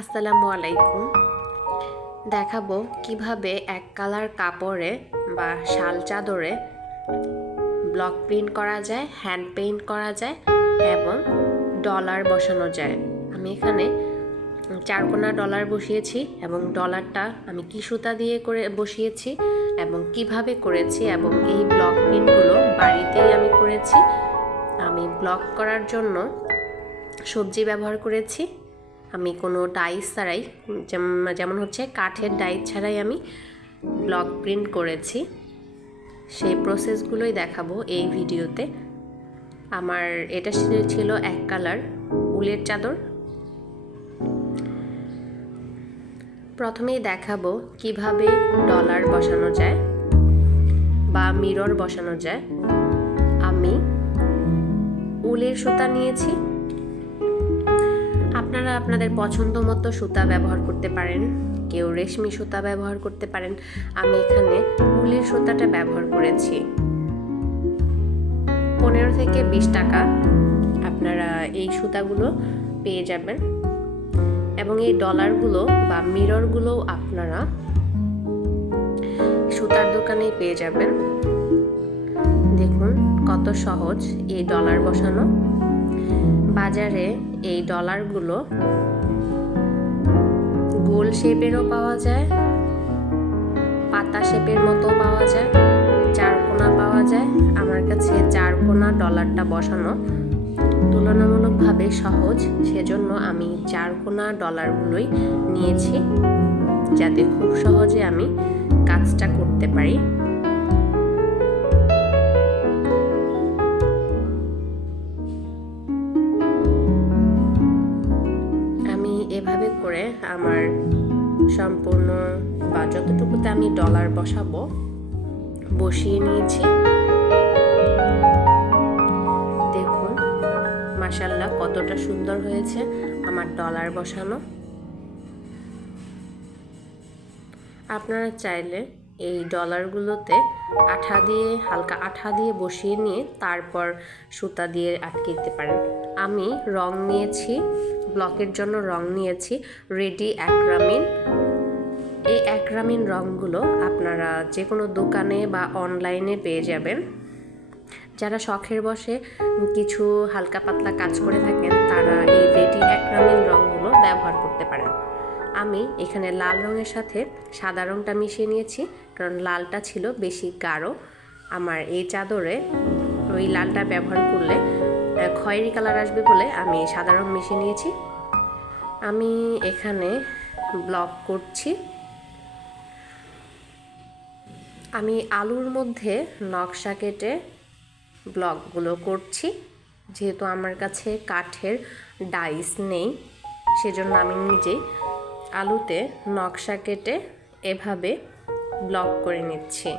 আসসালামু আলাইকুম। দেখাবো কিভাবে এক কালার কাপড়ে বা শাল চাদরে ব্লক প্রিন্ট করা যায়, হ্যান্ড পেইন্ট করা যায় এবং ডলার বসানো যায়। আমি এখানে চারকোনা ডলার বসিয়েছি এবং ডলারটা আমি কি সুতা দিয়ে করে বসিয়েছি এবং কিভাবে করেছি এবং এই ব্লক প্রিন্টগুলো বাড়িতেই আমি করেছি। আমি ব্লক করার জন্য সবজি ব্যবহার করেছি। আমি কোনো ডাইস ছাড়াই, যেমন হচ্ছে কাঠের ডাইস ছাড়াই আমি ব্লক প্রিন্ট করেছি। সেই প্রসেসগুলোই দেখাবো এই ভিডিওতে। আমার এটা ছিল এক কালার উলের চাদর। প্রথমেই দেখাবো কিভাবে ডলার বসানো যায় বা মিরর বসানো যায়। আমি উলের সুতা নিয়েছি। আপনারা আপনাদের পছন্দ মতো সুতা ব্যবহার করতে পারেন, কেউ রেশমি সুতা ব্যবহার করতে পারেন। আমি এখানে উলের সুতাটা ব্যবহার করেছি। 15 থেকে 20 টাকা আপনারা এই সুতাগুলো পেয়ে যাবেন এবং এই ডলারগুলো বা মিররগুলো আপনারা সুতার দোকানেই পেয়ে যাবেন। দেখুন কত সহজ এই ডলার বসানো। বাজারে এই ডলারগুলো গোল শেপেরও পাওয়া যায়, পাতা শেপের মতো পাওয়া যায়, চারকোনা পাওয়া যায়। আমার কাছে চারকোনা ডলারটা বসানো তুলনামূলকভাবে সহজ, সেজন্য আমি চারকোনা ডলারগুলোই নিয়েছি, যাতে খুব সহজে আমি কাজটা করতে পারি। এভাবে করে আমার সম্পূর্ণ বা যতটুকুতে আমি ডলার বসাবো বসিয়ে নিয়েছি। দেখুন মাশাআল্লাহ কতটা সুন্দর হয়েছে আমার ডলার বসানো। আপনারা চাইলে এই ডলারগুলোতে হালকা আঠা দিয়ে বসিয়ে নিয়ে তারপর সুতা দিয়ে আটকে দিতে পারেন। আমি রং নিয়েছি, ব্লকের জন্য রং নিয়েছি রেডি অ্যাক্রামিন। এই অ্যাক্রামিন রঙগুলো আপনারা যে কোনো দোকানে বা অনলাইনে পেয়ে যাবেন। যারা শখের বশে কিছু হালকা পাতলা কাজ করে থাকেন তারা এই রেডি অ্যাক্রামিন রঙগুলো ব্যবহার করতে পারেন। আমি এখানে লাল রঙের সাথে সাদা রঙটা মিশিয়ে নিয়েছি, কারণ লালটা ছিল বেশি গাঢ়। আমার এই চাদরে ওই লালটা ব্যবহার করলে খয়েরি কালার আসবে বলে আমি সাদা রঙ মিশিয়ে নিয়েছি। আমি এখানে ব্লক করছি। আমি আলুর মধ্যে নকশা কেটে ব্লকগুলো করছি। যেহেতু আমার কাছে কাঠের ডাইস নেই, সেজন্য আমি নিজেই আলুতে নকশা কেটে এভাবে ব্লক করে নিচ্ছি।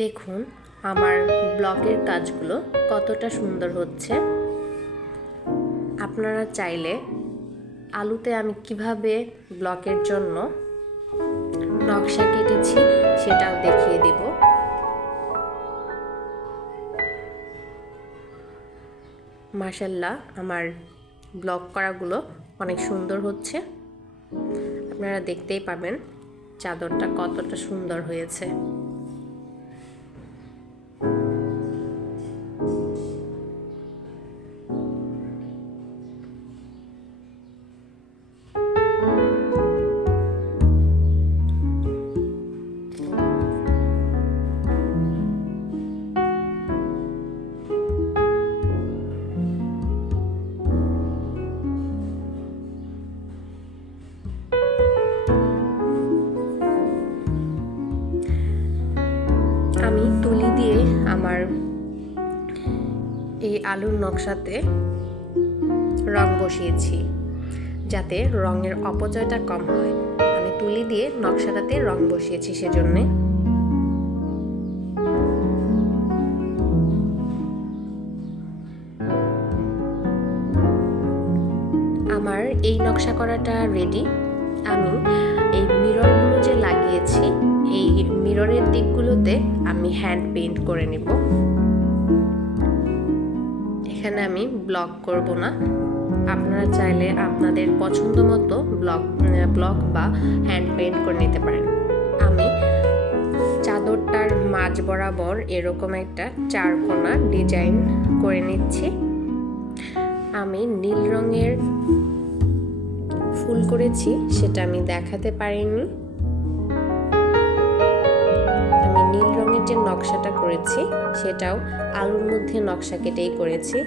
দেখুন আমার ব্লকের কাজগুলো কতটা সুন্দর হচ্ছে। আপনারা চাইলে আলুতে আমি কিভাবে ব্লকের জন্য নকশা কেটেছি সেটাও দেখিয়ে দেব। মাশাআল্লাহ আমার ব্লক করাগুলো অনেক সুন্দর হচ্ছে। আপনারা দেখতেই পাবেন চাদরটা কতটা সুন্দর হয়েছে। আমি তুলি দিয়ে আমার এই আলুর নকশাতে রং বসিয়েছি, যাতে রঙের অপচয়টা কম হয়। আমি তুলি দিয়ে নকশাটাতে রং বসিয়েছি সেজন্যে। আমার এই নকশা করাটা রেডি। আমি এই মিররগুলো যে লাগিয়েছি, এই মিররের দিকগুলোতে আমি হ্যান্ড পেইন্ট করে নেব। এখানে আমি ব্লক করব না, আপনারা আপনারা চাইলে আপনাদের পছন্দ মতো ব্লক বা হ্যান্ড পেইন্ট করে নিতে পারেন। আমি চাদরটার মাঝ বরাবর এরকম একটা 4 কোণা ডিজাইন করে নিচ্ছি। আমি নীল রঙের ফুল করেছি, সেটা আমি দেখাতে পারিনি। আমি নীল রঙের যে নকশাটা করেছি সেটাও আলুর মধ্যে নকশা কেটেই করেছি।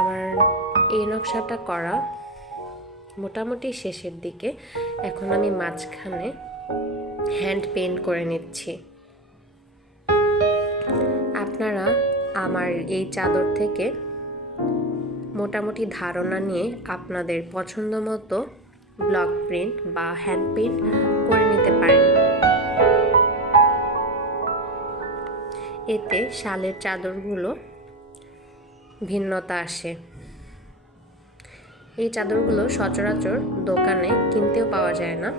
আমার এই নকশাটা করা মোটামুটি শেষের দিকে। এখন আমি মাঝখানে হ্যান্ড পেইন্ট করে নিচ্ছি। আপনারা আমার এই চাদর থেকে মোটামুটি ধারণা নিয়ে আপনাদের পছন্দ মতো ব্লক প্রিন্ট বা হ্যান্ড পেইন্ট করে নিতে পারেন। এতে শালের চাদরগুলো ভিন্নতা আসে। এই চাদরগুলো সচরাচর দোকানে কিনতেও পাওয়া যায় না।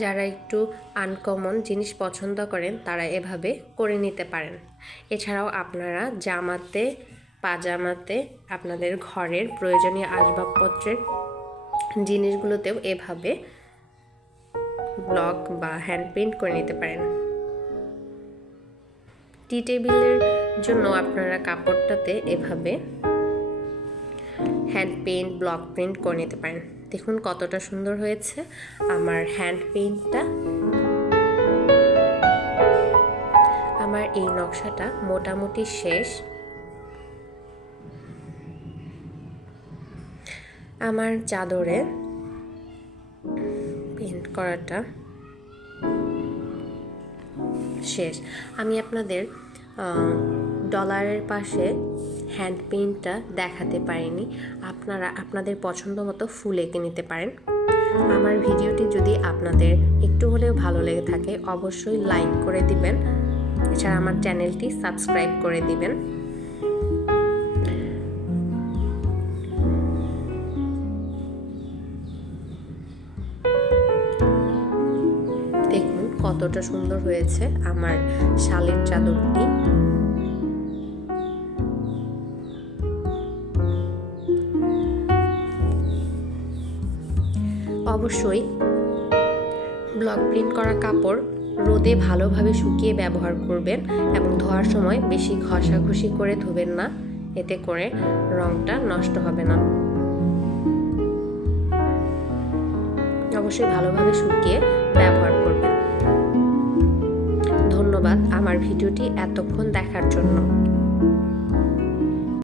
যারা একটু আনকমন জিনিস পছন্দ করেন তারা এভাবে করে নিতে পারেন। এছাড়াও আপনারা জামাতে, পাজামাতে, আপনাদের ঘরের প্রয়োজনীয় আসবাবপত্রের জিনিসগুলোতেও এভাবে ব্লক বা হ্যান্ড পেইন্ট করে নিতে পারেন। টি টেবিলের জন্য আপনারা কাপড়টাতে এভাবে হ্যান্ড পেইন্ট, ব্লক প্রিন্ট করে নিতে পারেন। দেখুন কতটা সুন্দর হয়েছে আমার হ্যান্ড পেইন্টটা। আমার এই নকশাটা মোটামুটি শেষ। আমার চাদরে পেইন্ট করাটা শেষ। আমি আপনাদের ডলারের পাশে হ্যান্ড পেইন্টটা দেখাতে পারিনি। আপনারা আপনাদের পছন্দ মতো ফুল এঁকে নিতে পারেন। আমার ভিডিওটি যদি আপনাদের একটু হলেও ভালো লেগে থাকে অবশ্যই লাইক করে দিবেন। এছাড়া আমার চ্যানেলটি সাবস্ক্রাইব করে দিবেন। দেখুন কতটা সুন্দর হয়েছে আমার শালের চাদরটি। অবশ্যই ব্লক প্রিন্ট করা কাপড় রোদে ভালোভাবে শুকিয়ে ব্যবহার করবেন এবং ধোয়ার সময় বেশি ঘষাঘষি করে ধুবেন না, এতে করে রংটা নষ্ট হবে না। অবশ্যই ভালোভাবে শুকিয়ে ব্যবহার করবেন। ধন্যবাদ আমার ভিডিওটি এতক্ষণ দেখার জন্য।